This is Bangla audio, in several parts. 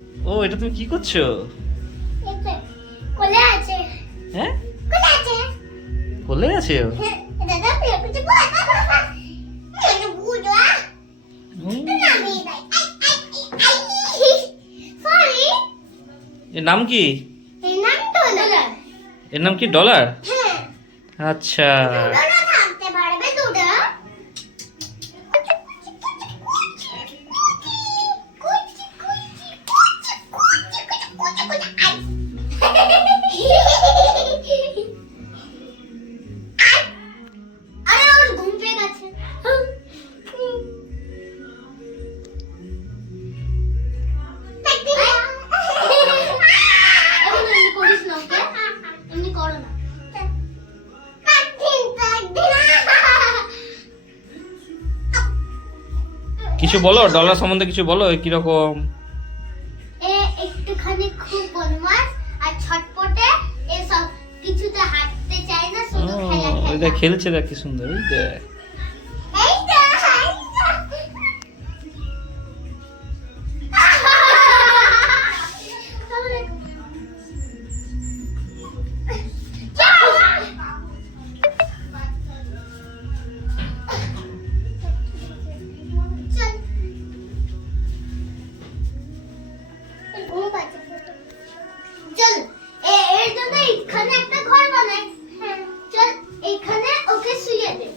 ও, এটা তুমি কি করছো? কোলে আছে। হ্যাঁ, কোলে আছে। কোলে আছে ও? দাদা পেয়ে কিছু বল। এটা বুঝা। হুম, না আমি নাই। সরি। এর নাম কি? এই নাম ডলার। এর নাম কি? ডলার? হ্যাঁ। আচ্ছা। ডলার থাকতে পারবে দুটো। আরে ওর ঘুম পেয়ে গেছে। এখন এমনি করিস না ওকে, এমনি করো না। কিছু বলো, ডলার সম্বন্ধে কিছু বলো, কিরকম? এ একটুখানি খুব বদমাস আর ছটপটে, এসব কিছুতে হাঁটতে চায় না, শুধু খেলা ওই খেলা। দেখ খেলছে, দেখ কি সুন্দর, ওই দেখ। এই তো, এই তো। চল। ঘুম পাচ্ছে। চল, এর জন্য এখানে একটা ঘর বানাই। চল, এখানে ওকে শুইয়ে দে।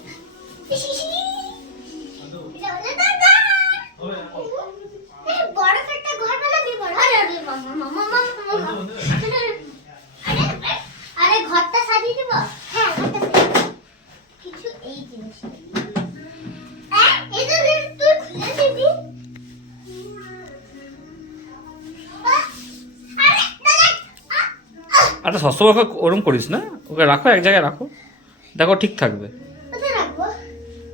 এটা হলো দাদা। বড় একটা ঘর বানাবি, বড়। আরে আরে মামা মামা মামা। আরে ঘরটা সাজিয়ে দিব। হ্যাঁ, ঘরটা সাজিয়ে দিব। কিছু এই জিনিস। এই যে তুই খুলে দিবি। আরে দাদা। আচ্ছা, সবসময় ওকে ওরম করিস না, ওকে রাখো এক জায়গায় রাখো, দেখো ঠিক থাকবে। কোথায় রাখবো?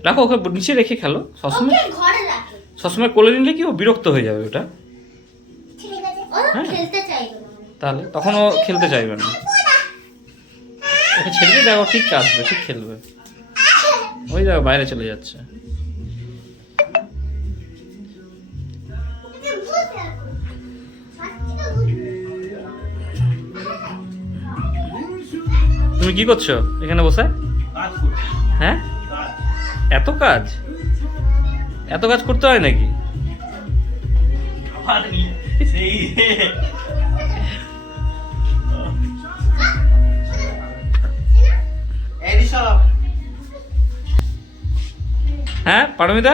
রাখো ওকে, নিচে রেখে খেলো সবসময়। ওকে ঘরে রাখি। সবসময় কোলে নিলে কি ও বিরক্ত হয়ে যাবে ওটা, ঠিক আছে। ও হ্যাঁ। খেলতে চাইবে না। তাহলে তখন ও খেলতে চাইবে না। ওকে ছেড়ে দিয়ে দেখো ঠিক আসবে, ঠিক খেলবে। ওই দেখো বাইরে চলে যাচ্ছে। এটা ভূত রাখো। আজকে ভূত। তুমি কি করছো এখানে বসে? হ্যাঁ, এত কাজ, এত কাজ করতে হয় নাকি? হ্যাঁ পারমিতা,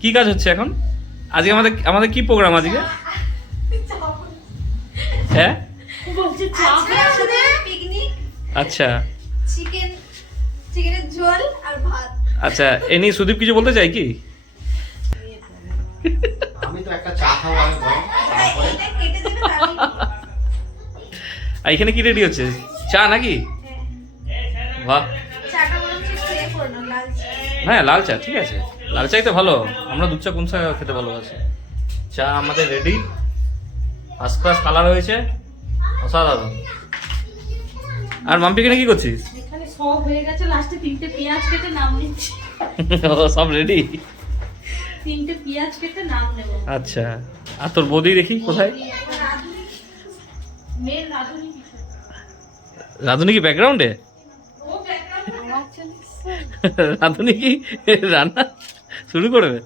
কি কাজ হচ্ছে এখন? আজকে আমাদের আমাদের কি প্রোগ্রাম আজকে? হ্যাঁ, বলছে আজকে আমাদের পিকনিক, আচ্ছা চিকেনের ঝোল আর ভাত। আচ্ছা, এ নিয়ে সুদীপ কিছু বলতে চাই কি? আমি তো একটা চা খাবো আমি বরং, তারপরে এটা কেটে দেবে তাহলে। আর এখানে কি রেডি হচ্ছে, চা নাকি? বাহ, চাটা বরং খেয়ে পড়লো, লাল চা। হ্যাঁ লাল চা, ঠিক আছে, লাল চাই তো ভালো। আমরা দুধ চা কোন চা খেতে ভালোবাসি। চা আমাদের রেডি, ফার্স্ট ক্লাস কালার হয়েছে, অসাধারণ। আর মাম্পি কিনে কি করছিস? এখানে সব হয়ে গেছে, লাস্টে 3টে পেঁয়াজ কেটে নাম নিচ্ছি। ও, সব রেডি। 3টে পেঁয়াজ কেটে নাম নেব। আচ্ছা, আর তোর বৌদি দেখি কোথায়? মেন রাধুনি কিছু। রাধুনি কি ব্যাকগ্রাউন্ডে? ও ব্যাকগ্রাউন্ডে আমার চলে। রাধুনি কি রান্না শুরু করবে?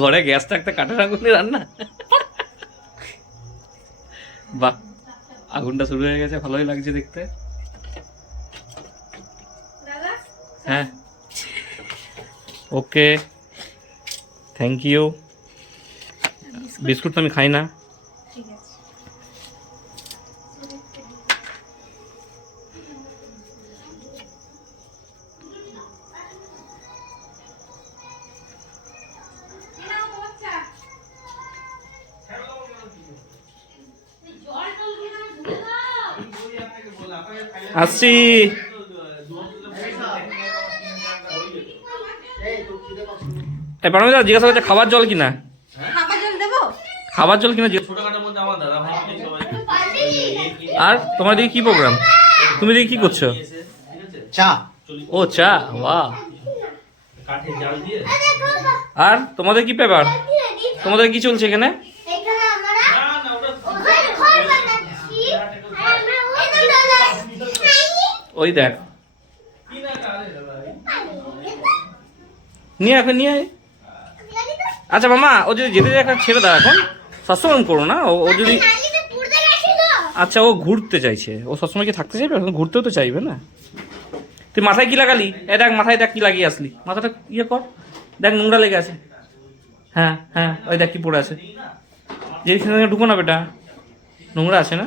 ঘরে গ্যাস থাকতে কাঠের আগুনে রান্না? বাহ, আগুনটা শুরু হয়ে গেছে, ভালোই লাগছে দেখতে। দাদা হ্যাঁ, ওকে, থ্যাংক ইউ। বিস্কুট তো আমি খাই না। ঠিক আছে। আসছি। এই পারমিতা জিজ্ঞাসা করছে খাবার জল কিনা, খাবার জল দেবো? খাবার জল কিনা আর তোমার দিকে কি প্রোগ্রাম? তুমি দিকে কি করছো? চা। ও চা, বাহ। আর তোমাদের কি ব্যাপার, তোমাদের কি চলছে এখানে? ওই দেখ নিয়ে এখন নিয়ে আয়। আচ্ছা মামা ও যদি যেতে যায় এখন ছেড়ে দাও এখন, সবসময় করো না। ও যদি নালিতে পুড়তে গেছিল। আচ্ছা ও ঘুরতে চাইছে, ও সবসময় কি থাকতে চাইবে? এখন ঘুরতেও তো চাইবে না। তুই মাথায় কি লাগালি? এ দেখ মাথায় দেখ কি লাগিয়ে আসলি, মাথাটা ইয়ে কর, দেখ নোংরা লেগে আছে। হ্যাঁ হ্যাঁ ওই দেখ কি পড়ে আছে, যেখানে ঢুকো না বেটা, নোংরা আছে না।